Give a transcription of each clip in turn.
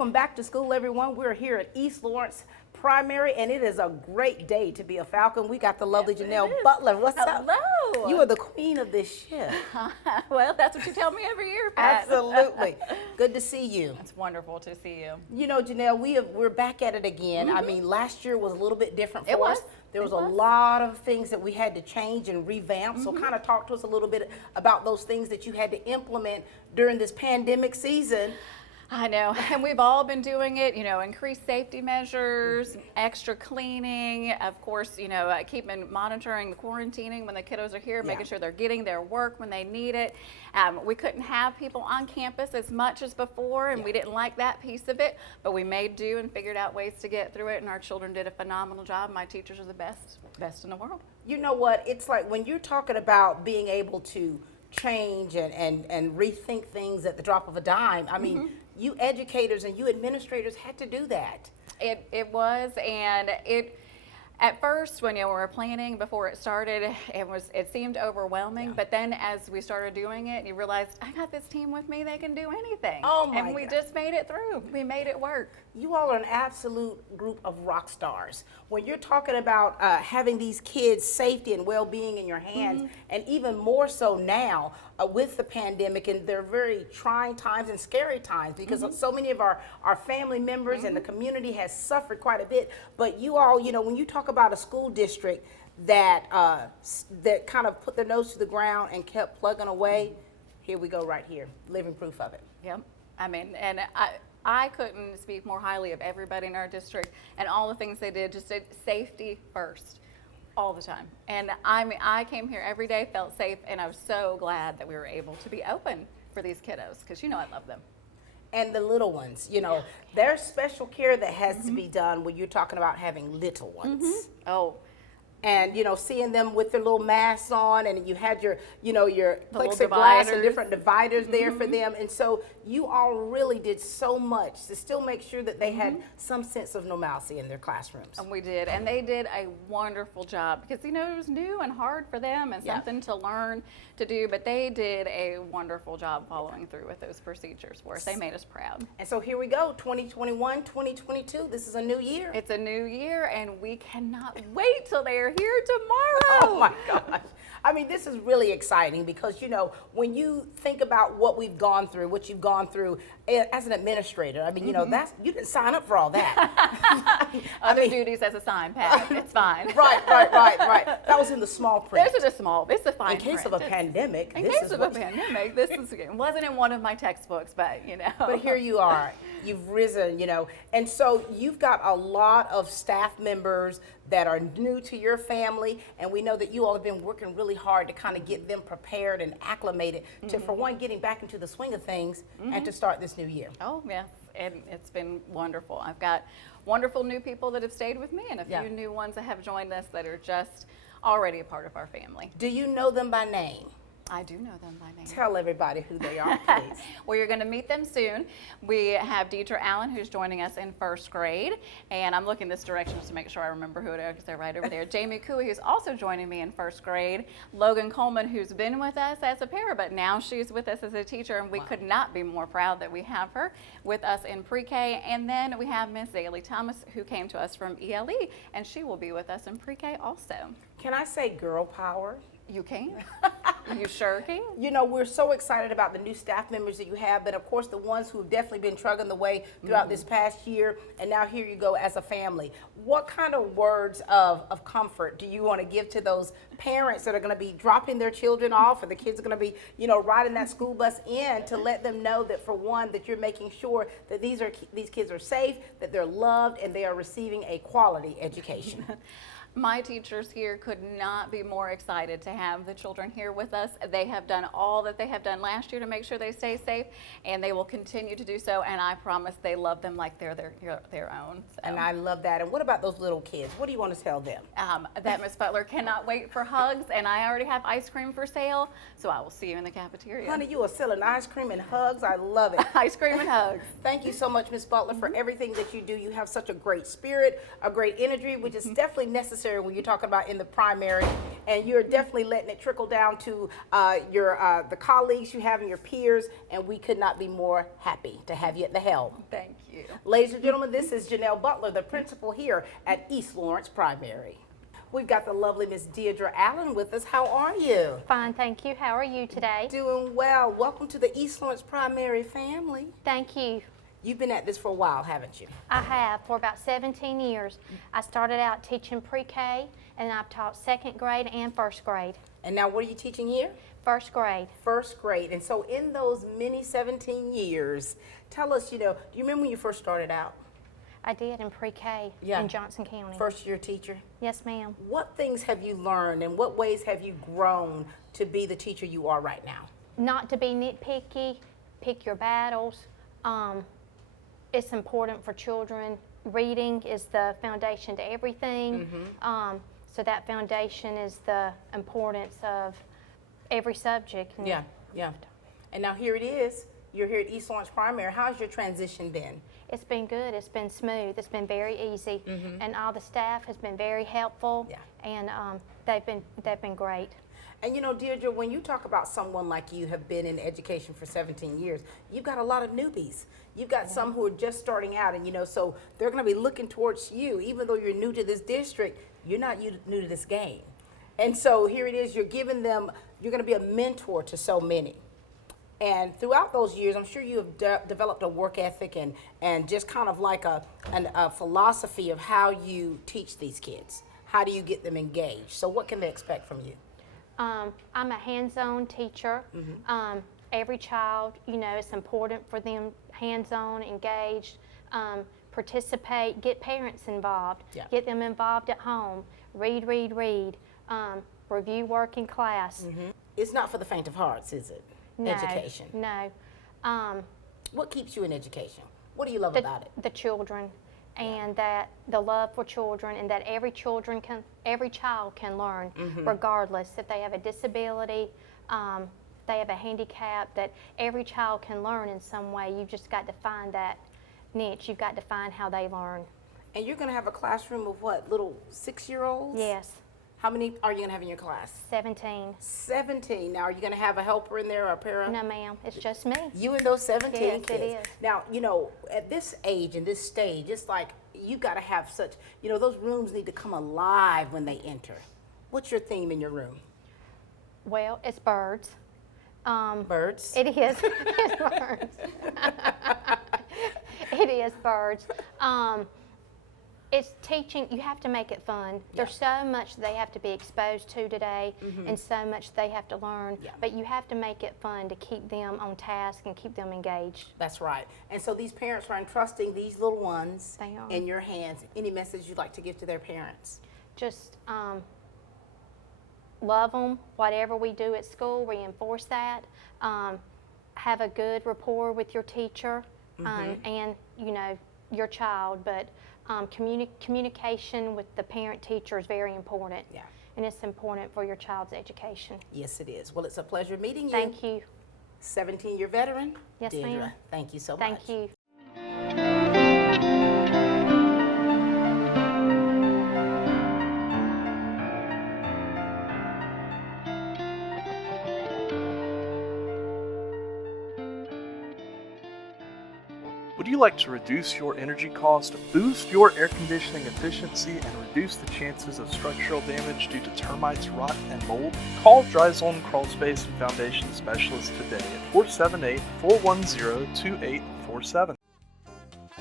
Welcome back to school, everyone. We're here at East Lawrence Primary, and it is a great day to be a Falcon. We got the lovely Janelle Butler. What's up? Hello. You are the queen of this shift. Well, that's what you tell me every year, Pat. Absolutely. Good to see you. It's wonderful to see you. You know, Janelle, we're back at it again. I mean, last year was a little bit different for us. There was a lot of things that we had to change and revamp. So kind of talk to us a little bit about those things that you had to implement during this pandemic season. I know, and we've all been doing it, you know, increased safety measures, extra cleaning, of course, you know, monitoring the quarantining when the kiddos are here, making sure they're getting their work when they need it. We couldn't have people on campus as much as before, and we didn't like that piece of it, but we made do and figured out ways to get through it, and our children did a phenomenal job. My teachers are the best in the world. You know what, it's like when you're talking about being able to change and rethink things at the drop of a dime, I mean, you educators and you administrators had to do that. It was, and at first when we were planning before it started, it seemed overwhelming, but then as we started doing it, you realized, I got this team with me, they can do anything. Oh my And we just made it through. We made it work. You all are an absolute group of rock stars. When you're talking about having these kids' safety and well-being in your hands, and even more so now with the pandemic, and they're very trying times and scary times because so many of our family members and the community has suffered quite a bit. But you all, you know, when you talk about a school district that that kind of put their nose to the ground and kept plugging away, here we go right here, living proof of it. Yep. I mean, and I couldn't speak more highly of everybody in our district and all the things they did, just did safety first all the time. And I came here every day, felt safe, and I was so glad that we were able to be open for these kiddos because, you know, I love them. And the little ones, you know, there's special care that has to be done when you're talking about having little ones. Oh. And, you know, seeing them with their little masks on, and you had your, you know, your plexiglass dividers. and different dividers there for them. And so you all really did so much to still make sure that they had some sense of normalcy in their classrooms. And we did, and they did a wonderful job because, you know, it was new and hard for them and something to learn to do, but they did a wonderful job following through with those procedures for us. They made us proud. And so here we go, 2021, 2022, this is a new year. It's a new year, and we cannot wait till they're here tomorrow. Oh my gosh. I mean, this is really exciting because, you know, when you think about what we've gone through, what you've gone through as an administrator, I mean, you know, you didn't sign up for all that. Other duties as a sign, Pat. It's fine. Right. That was in the small print. This is a small, this is a fine In case of a pandemic. In case of a pandemic, this is, it wasn't in one of my textbooks, but, you know. But here you are. You've risen, you know. And so you've got a lot of staff members that are new to your family, and we know that you all have been working really hard to kind of get them prepared and acclimated to, for one, getting back into the swing of things and to start this new year. Oh, yeah, and it's been wonderful. I've got wonderful new people that have stayed with me and a few new ones that have joined us that are just already a part of our family. Do you know them by name? I do know them by name. Tell everybody who they are, please. Well, you're going to meet them soon. We have Deidre Allen, who's joining us in first grade, and I'm looking this direction just to make sure I remember who it is because they're right over there. Jamie Cooey, who's also joining me in first grade. Logan Coleman, who's been with us as a para, but now she's with us as a teacher, and we could not be more proud that we have her with us in pre-K. And then we have Miss Zaley Thomas, who came to us from ELE, and she will be with us in pre-K also. Can I say girl power? You can. You sure can. You know, we're so excited about the new staff members that you have, but of course the ones who have definitely been trugging the way throughout this past year, and now here you go as a family. What kind of words of comfort do you want to give to those parents that are going to be dropping their children off, or the kids are going to be, you know, riding that school bus in, to let them know that, for one, that you're making sure that these kids are safe, that they're loved, and they are receiving a quality education? My teachers here could not be more excited to have the children here with us. They have done all that they have done last year to make sure they stay safe, and they will continue to do so, and I promise they love them like they're their own. So. And I love that. And what about those little kids? What do you want to tell them? That Miss Butler cannot wait for hugs, and I already have ice cream for sale, so I will see you in the cafeteria. Honey, you are selling ice cream and hugs. I love it. Ice cream and hugs. Thank you so much, Miss Butler, for everything that you do. You have such a great spirit, a great energy, which is definitely necessary necessary when you're talking about in the primary, and you're definitely letting it trickle down to the colleagues you have and your peers, and we could not be more happy to have you at the helm. Thank you. Ladies and gentlemen, this is Janelle Butler, the principal here at East Lawrence Primary. We've got the lovely Miss Deirdre Allen with us. How are you? Fine, thank you. How are you today? Doing well. Welcome to the East Lawrence Primary family. Thank you. You've been at this for a while, haven't you? I have for about 17 years. I started out teaching pre-K, and I've taught second grade and first grade. And now what are you teaching here? First grade. First grade. And so in those many 17 years, tell us, do you remember when you first started out? I did in pre-K in Johnson County. First year teacher? Yes, ma'am. What things have you learned and what ways have you grown to be the teacher you are right now? Not to be nitpicky, pick your battles. It's important for children. Reading is the foundation to everything. So that foundation is the importance of every subject. Yeah. And now here it is. You're here at East Lawrence Primary. How's your transition been? It's been good. It's been smooth. It's been very easy, and all the staff has been very helpful. And they've been great. And Deirdre, when you talk about someone like you have been in education for 17 years, you've got a lot of newbies. You've got some who are just starting out, and so they're going to be looking towards you. Even though you're new to this district, you're not new to this game. And so here it is. You're giving them. You're going to be a mentor to so many. And throughout those years, I'm sure you have developed a work ethic and just kind of like a philosophy of how you teach these kids. How do you get them engaged? So what can they expect from you? I'm a hands-on teacher. Every child, it's important for them hands-on, engaged, participate, get parents involved, get them involved at home, read, review work in class. It's not for the faint of hearts, is it? No, education. No. What keeps you in education? What do you love about it? The children, and that the love for children, and that every child can learn, regardless if they have a disability, they have a handicap. That every child can learn in some way. You've just got to find that niche. You've got to find how they learn. And you're going to have a classroom of what, little 6-year-olds? Yes. How many are you going to have in your class? 17. 17. Now, are you going to have a helper in there or a parent? No, ma'am. It's just me. You and those 17 yes, kids. It is. Now, at this age and this stage, it's like you got to have such, those rooms need to come alive when they enter. What's your theme in your room? Well, it's birds. Birds? It is. It's birds. It is birds. It's teaching. You have to make it fun. There's so much they have to be exposed to today, and so much they have to learn. But you have to make it fun to keep them on task and keep them engaged. That's right. And so these parents are entrusting these little ones They are. in your hands. Any message you'd like to give to their parents? Just love them. Whatever we do at school, reinforce that. Have a good rapport with your teacher and your child. But communication with the parent-teacher is very important. And it's important for your child's education. Yes, it is. Well, it's a pleasure meeting you. Thank you. 17-year veteran. Yes, Deirdre, ma'am. thank you so much. Thank you. Would you like to reduce your energy cost, boost your air conditioning efficiency, and reduce the chances of structural damage due to termites, rot, and mold? Call Dry Zone Crawl Space and Foundation Specialists today at 478-410-2847.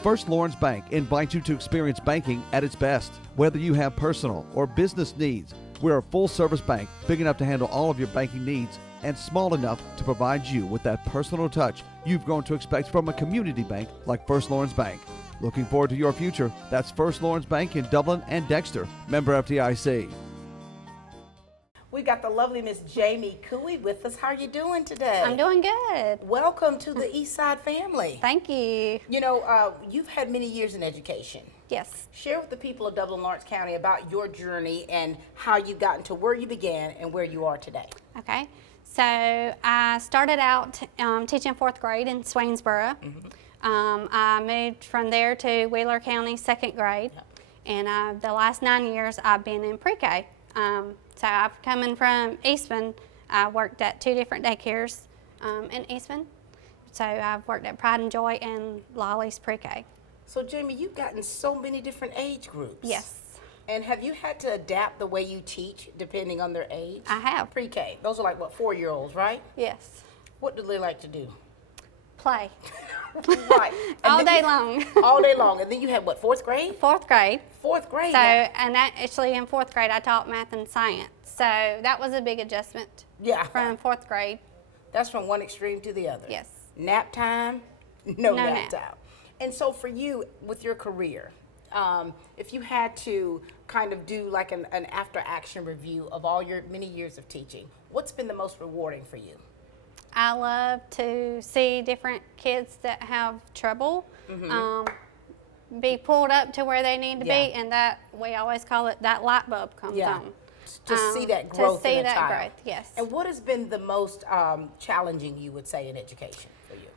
First Lawrence Bank invites you to experience banking at its best. Whether you have personal or business needs, we're a full-service bank big enough to handle all of your banking needs and small enough to provide you with that personal touch you've grown to expect from a community bank like First Lawrence Bank. Looking forward to your future. That's First Lawrence Bank in Dublin and Dexter. Member FDIC. We got the lovely Miss Jamie Cooey with us. How are you doing today? I'm doing good. Welcome to the East Side family. Thank you. You've had many years in education. Yes. Share with the people of Dublin Lawrence County about your journey and how you got into where you began and where you are today. Okay. So I started out teaching 4th grade in Swainsboro. I moved from there to Wheeler County 2nd grade. And the last 9 years I've been in pre-K. So I've coming from Eastman. I worked at 2 different daycares in Eastman. So I've worked at Pride and Joy and Lolly's pre-K. So Jamie, you've gotten so many different age groups. Yes, And have you had to adapt the way you teach depending on their age? I have. Pre-K. Those are like, what, 4-year-olds, right? Yes. What do they like to do? Play Right. And all then day you- long. All day long. And then you had, what, 4th grade? 4th grade. 4th grade. So, now. and actually in 4th grade I taught math and science. So that was a big adjustment Yeah. from 4th grade. That's from one extreme to the other. Yes. Nap time? No No nap nap. time. And so for you, with your career, if you had to kind of do like an after-action review of all your many years of teaching, what's been the most rewarding for you? I love to see different kids that have trouble be pulled up to where they need to Yeah. be, and that we always call it that light bulb comes Yeah. on. To see that growth To see in a that child. growth, yes. And what has been the most challenging, you would say, in education for you?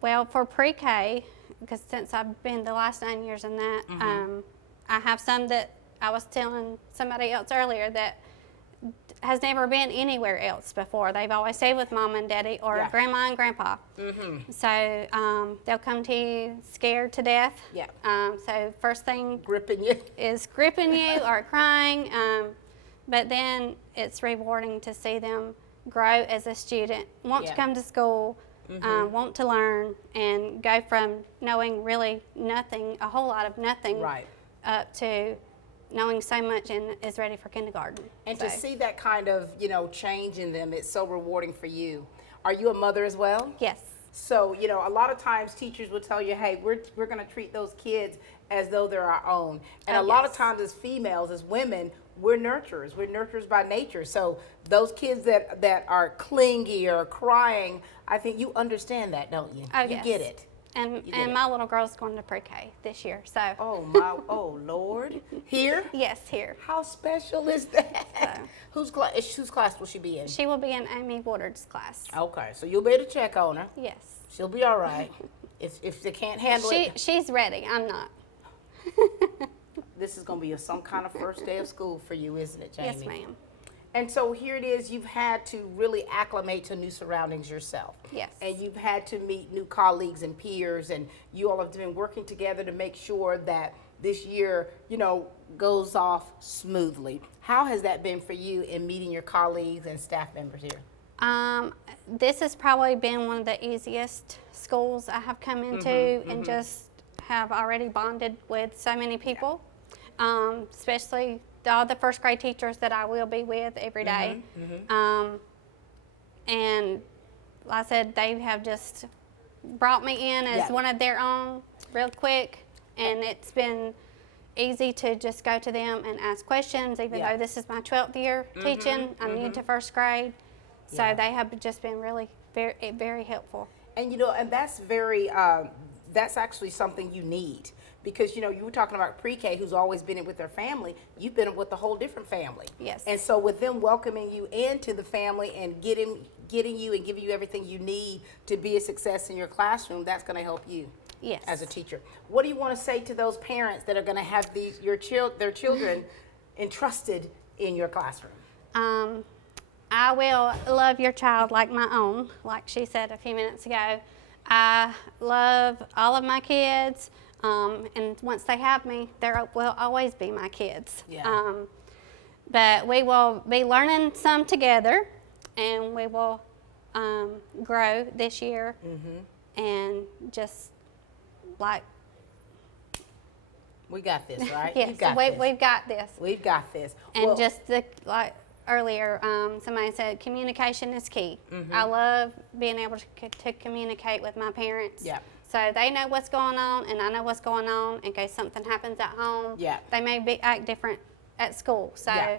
Well, for pre-K, because since I've been the last 9 years in that, I have some that I was telling somebody else earlier that has never been anywhere else before. They've always stayed with mom and daddy or Yeah. grandma and grandpa. So they'll come to you scared to death. Yeah. So first thing Gripping you? is gripping you or crying, but then it's rewarding to see them grow as a student, want Yeah. to come to school, want to learn, and go from knowing really nothing, a whole lot of nothing, Right. up to knowing so much and is ready for kindergarten. And to So, see that kind of, change in them, it's so rewarding for you. Are you a mother as well? yes, So, a lot of times teachers will tell you, hey, we're going to treat those kids as though they're our own. And Oh, a lot of yes. times as females, as women, we're nurturers. We're nurturers by nature. So those kids that are clingy or crying, I think you understand that, don't you? Oh, you yes. get it. and You get and it. my little girl's going to pre-K this year. So Oh Lord. Here? yes, here How special is that? So- Whose class will she be in? she will be in Amy Woodard's class. Okay, so you'll be able to check on her. Yes, She'll be all right. If they can't handle it, she's ready. I'm not. this is going to be some kind of first day of school for you, isn't it, Jamie? Yes, ma'am. And so here it is, you've had to really acclimate to new surroundings yourself. Yes. And you've had to meet new colleagues and peers, and you all have been working together to make sure that this year, goes off smoothly. How has that been for you in meeting your colleagues and staff members here? This has probably been one of the easiest schools I have come into, and just have already bonded with so many people, especially all the first grade teachers that I will be with every day. And like I said, they have just brought me in as Yeah. one of their own real quick, and it's been easy to just go to them and ask questions, even Yeah. though this is my 12th year teaching. I'm new to first grade. So Yeah. they have just been really very, very helpful. And and that's that's actually something you need, because you were talking about pre-K who's always been with their family. You've been with a whole different family. Yes. And so with them welcoming you into the family and getting you and giving you everything you need to be a success in your classroom, that's going to help you. Yes. As a teacher, what do you want to say to those parents that are going to have their children entrusted in your classroom? I will love your child like my own, like she said a few minutes ago. I love all of my kids, and once they have me, they will always be my kids. Yeah. But we will be learning some together, and we will grow this year, and just like We got this, right? yes, You got we, this. we've got this. We've got this. And Well, just like earlier, somebody said communication is key. I love being able to communicate with my parents. Yeah. So they know what's going on, and I know what's going on in case something happens at home. Yeah. They may act different at school. So Yeah.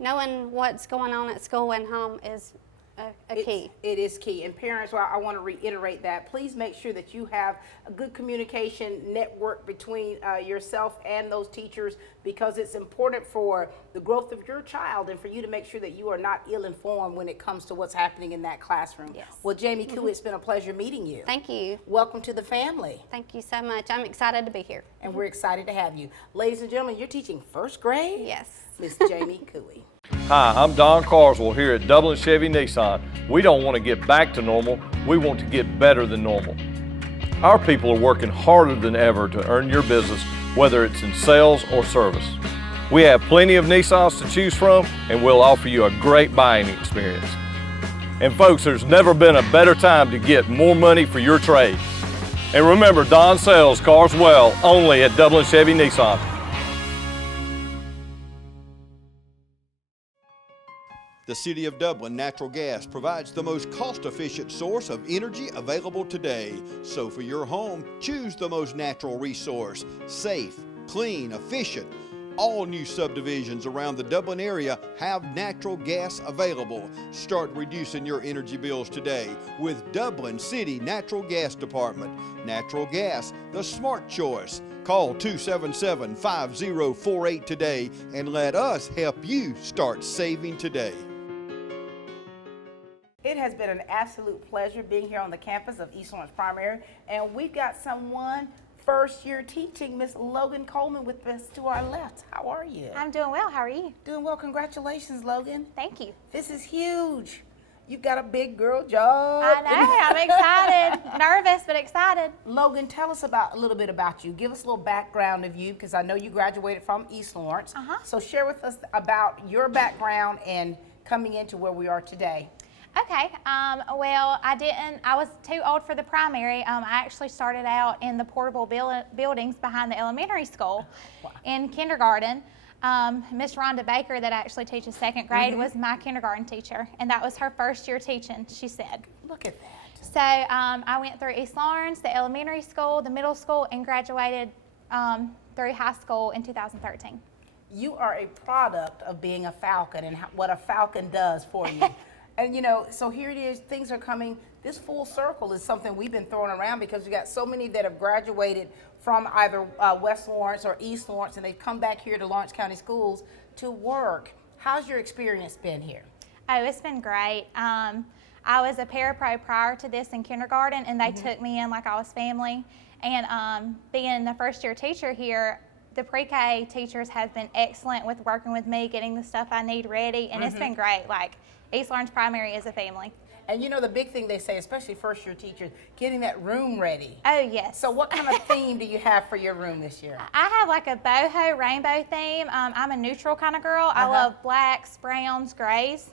knowing what's going on at school and home is a key. It is key. And parents, well, I want to reiterate that. Please make sure that you have a good communication network between yourself and those teachers, because it's important for the growth of your child and for you to make sure that you are not ill-informed when it comes to what's happening in that classroom. Yes. Well, Jamie Koo, it's been a pleasure meeting you. Thank you. Welcome to the family. Thank you so much. I'm excited to be here. And we're excited to have you. Ladies and gentlemen, you're teaching first grade? Yes. Miss Jamie Cooey. Hi, I'm Don Carswell here at Dublin Chevy Nissan. We don't want to get back to normal, we want to get better than normal. Our people are working harder than ever to earn your business, whether it's in sales or service. We have plenty of Nissans to choose from, and we'll offer you a great buying experience. And folks, there's never been a better time to get more money for your trade. And remember, Don sells cars well, only at Dublin Chevy Nissan. The City of Dublin Natural Gas provides the most cost-efficient source of energy available today. So for your home, choose the most natural resource. Safe, clean, efficient. All new subdivisions around the Dublin area have natural gas available. Start reducing your energy bills today with Dublin City Natural Gas Department. Natural gas, the smart choice. Call 277-5048 today and let us help you start saving today. It has been an absolute pleasure being here on the campus of East Lawrence Primary, and we've got someone first year teaching, Miss Logan Coleman, with us to our left. How are you? I'm doing well. How are you? Doing well. Congratulations, Logan. Thank you. This is huge. You've got a big girl job. I know. I'm excited. Nervous, but excited. Logan, tell us a little bit about you. Give us a little background of you, because I know you graduated from East Lawrence. So share with us about your background and coming into where we are today. Okay, well, I was too old for the primary. I actually started out in the portable buildings behind the elementary school in kindergarten. Miss Rhonda Baker, that actually teaches second grade, was my kindergarten teacher, and that was her first year teaching, she said. Look at that. So I went through East Lawrence, the elementary school, the middle school, and graduated through high school in 2013. You are a product of being a Falcon and what a Falcon does for you. And you know, so here it is, things are coming. This full circle is something we've been throwing around, because we got so many that have graduated from either West Lawrence or East Lawrence, and they've come back here to Lawrence County Schools to work. How's your experience been here? Oh, it's been great. I was a parapro prior to this in kindergarten, and they took me in like I was family. And being the first year teacher here, the pre-K teachers have been excellent with working with me, getting the stuff I need ready, and it's been great. Like, East Lawrence Primary is a family. And you know the big thing they say, especially first year teachers, getting that room ready. Oh, yes. So what kind of theme do you have for your room this year? I have like a boho rainbow theme. I'm a neutral kind of girl. I love blacks, browns, grays.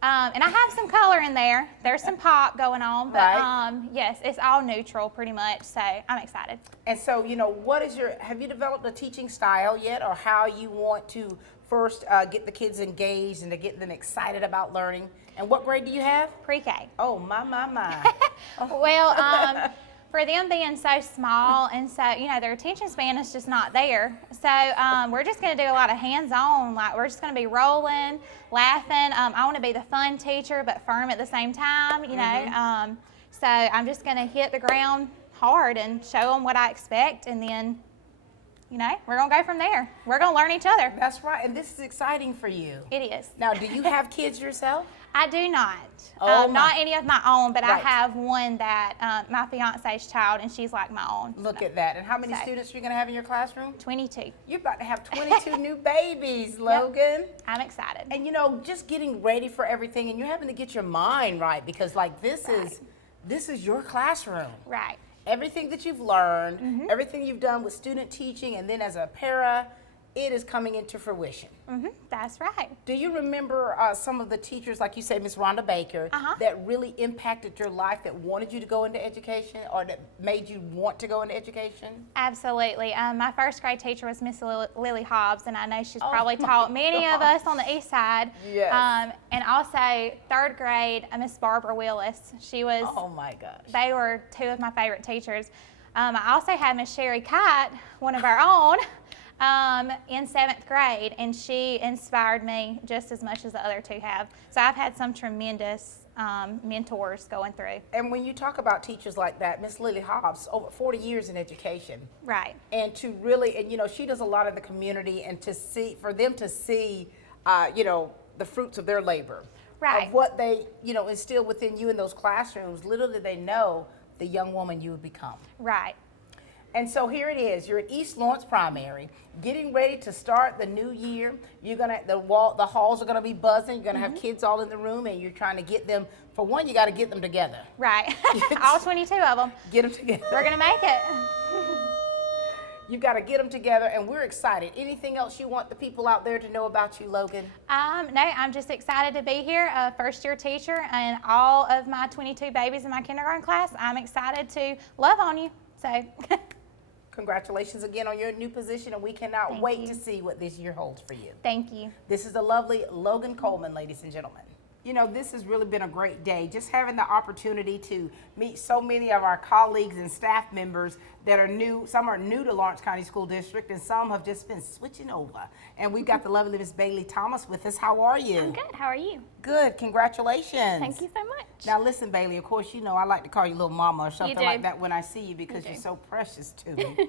And I have some color in there. There's some pop going on, but yes, it's all neutral pretty much, so I'm excited. And so, you know, have you developed a teaching style yet, or how you want to first get the kids engaged and to get them excited about learning? And what grade do you have? Pre-K. Oh, my. Well, for them being so small and so, you know, their attention span is just not there. So we're just going to do a lot of hands-on. Like, we're just going to be rolling, laughing. I want to be the fun teacher but firm at the same time, you know. So I'm just going to hit the ground hard and show them what I expect, and then, you know, we're going to go from there. We're going to learn each other. That's right, and this is exciting for you. It is. Now, do you have kids yourself? I do not. Oh, not any of my own, but I Right. have one that my fiance's child, and she's like my own. Look at that. And how many So- students are you going to have in your classroom? 22. You're about to have 22 new babies, Logan. I'm excited. And you know, just getting ready for everything, and you're having to get your mind right, because like this is your classroom. Right. Everything that you've learned, everything you've done with student teaching, and then as a para, it is coming into fruition. That's right. Do you remember some of the teachers, like you said, Miss Rhonda Baker, that really impacted your life, that wanted you to go into education, or that made you want to go into education? Absolutely. My first grade teacher was Miss Lily Hobbs, and I know she's probably taught many of us on the east side. Yes. And also third grade, Miss Barbara Willis. She was. Oh my gosh. They were two of my favorite teachers. I also had Miss Sherry Kite, one of our own, in 7th grade, and she inspired me just as much as the other two have. So I've had some tremendous mentors going through. And when you talk about teachers like that, Miss Lily Hobbs, over 40 years in education. Right. And to really, and she does a lot in the community, and for them to see, the fruits of their labor. Right. Of what they, instill within you in those classrooms, little did they know the young woman you would become. Right. And so here it is. You're at East Lawrence Primary, getting ready to start the new year. You're gonna the halls are gonna be buzzing. You're gonna have kids all in the room, and you're trying to get them. For one, you got to get them together. Right. All 22 of them. Get them together. We're going to make it. You've got to get them together, and we're excited. Anything else you want the people out there to know about you, Logan? No, I'm just excited to be here, a first-year teacher, and all of my 22 babies in my kindergarten class. I'm excited to love on you. So. Congratulations again on your new position, and we cannot wait to see what this year holds for you. Thank you. This is the lovely Logan Coleman, ladies and gentlemen. This has really been a great day, just having the opportunity to meet so many of our colleagues and staff members that are new. Some are new to Lawrence County School District, and some have just been switching over. And we've got the lovely Miss Bailey Thomas with us. How are you? I'm good. How are you? Good. Congratulations. Thank you so much. Now listen, Bailey, of course, I like to call you little mama or something do. like that when I see you because you're so precious to me.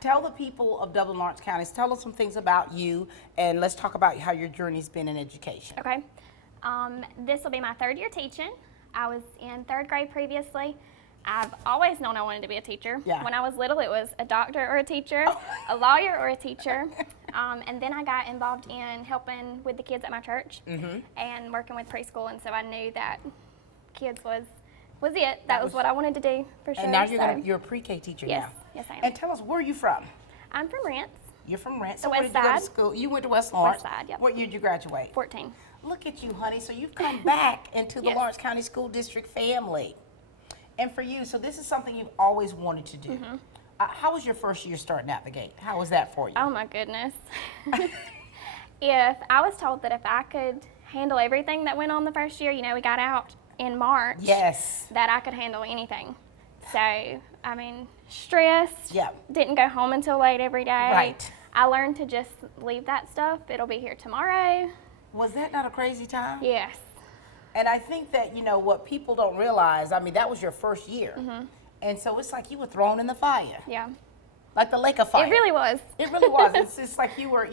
Tell the people of Dublin Lawrence counties, tell us some things about you, and let's talk about how your journey's been in education. Okay. This will be my third year teaching. I was in third grade previously. I've always known I wanted to be a teacher. Yeah. When I was little, it was a doctor or a teacher, a lawyer or a teacher. And then I got involved in helping with the kids at my church and working with preschool. And so I knew that kids was it. That was what I wanted to do for sure. And now you're a pre-K teacher yes, now. Yes, I am. And tell us, where are you from? I'm from Rents, You're from Rents. The So where west did you go to side. school? You went to West Lawrence. West side, yep. What year did you graduate? 14. Look at you, honey. So you've come back into the Yes. Lawrence County School District family. And for you, so this is something you've always wanted to do. How was your first year starting out the gate? How was that for you? Oh my goodness. If I was told that if I could handle everything that went on the first year, we got out in March, Yes. that I could handle anything. So, I mean, stressed, Yeah. didn't go home until late every day. Right. I learned to just leave that stuff. It'll be here tomorrow. Was that not a crazy time? Yes. And I think that, what people don't realize, that was your first year. And so it's like you were thrown in the fire, Yeah. like the lake of fire. It really was. It really was. It's just like you were,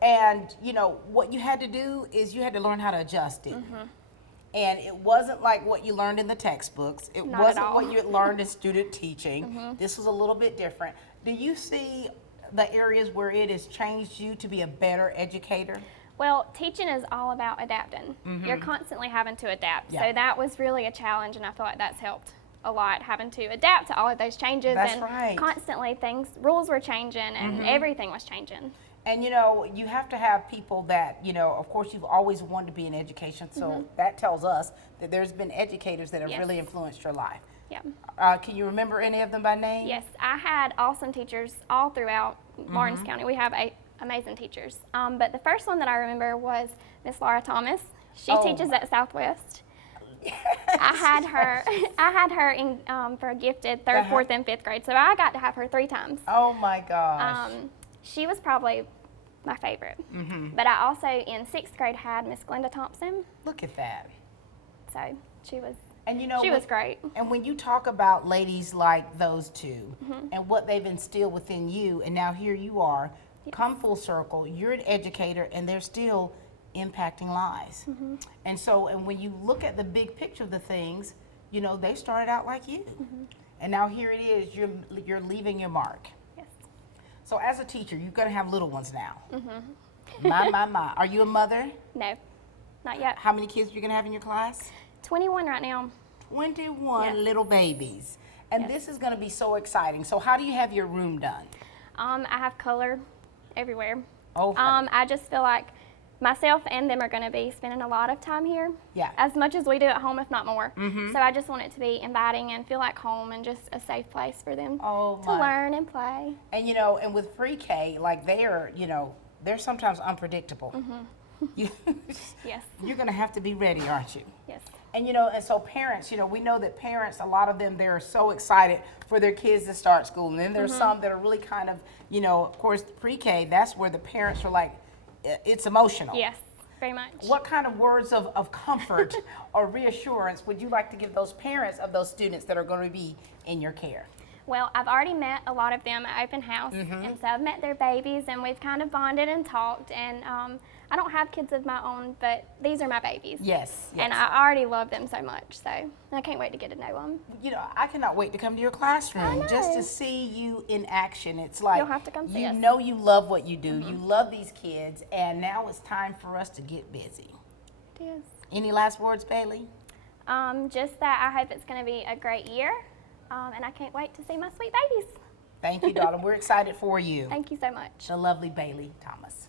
and, what you had to do is you had to learn how to adjust it. And it wasn't like what you learned in the textbooks. It Not at wasn't all. what you had learned in student teaching. This was a little bit different. Do you see the areas where it has changed you to be a better educator? Well, teaching is all about adapting. You're constantly having to adapt. Yeah. So that was really a challenge, and I feel like that's helped a lot, having to adapt to all of those changes. That's and right. constantly rules were changing, and everything was changing. And you have to have people that, of course you've always wanted to be in education, so that tells us that there's been educators that have Yes. really influenced your life. Yeah. Can you remember any of them by name? Yes, I had awesome teachers all throughout Lawrence County. We have amazing teachers. But the first one that I remember was Miss Laura Thomas. She Oh, teaches at Southwest. I had her in for a gifted third, fourth, and fifth grade. So I got to have her 3 times. Oh my gosh. She was probably my favorite. But I also in 6th grade had Miss Glenda Thompson. Look at that. So she was And she was great. And when you talk about ladies like those two and what they've instilled within you, and now here you are, come full circle, you're an educator and they're still impacting lives. And so, and when you look at the big picture of the things, they started out like you. And now here it is, you're leaving your mark. Yes. So as a teacher, you're gonna have little ones now. My. Are you a mother? No, not yet. How many kids are you gonna have in your class? 21 right now. 21 Yes. little babies. And Yes. this is going to be so exciting. So how do you have your room done? I have color everywhere. Oh, honey. I just feel like myself and them are going to be spending a lot of time here. Yeah. As much as we do at home, if not more. So I just want it to be inviting and feel like home and just a safe place for them Oh, to my. learn and play. And and with pre-K, like they're sometimes unpredictable. You, Yes. you're going to have to be ready, aren't you? Yes. And and so parents, we know that parents, a lot of them, they're so excited for their kids to start school. And then there's some that are really kind of, of course, pre-K, that's where the parents are like, it's emotional. Yes. very much. What kind of words of comfort or reassurance would you like to give those parents of those students that are going to be in your care? Well, I've already met a lot of them at open house, and so I've met their babies, and we've kind of bonded and talked, and I don't have kids of my own, but these are my babies. Yes. And I already love them so much, so I can't wait to get to know them. You know, I cannot wait to come to your classroom just to see you in action. It's like You'll have to come see you us. know you love what you do. You love these kids, and now it's time for us to get busy. It is. Any last words, Bailey? Just that I hope it's going to be a great year, and I can't wait to see my sweet babies. Thank you, darling. We're excited for you. Thank you so much. The lovely Bailey Thomas.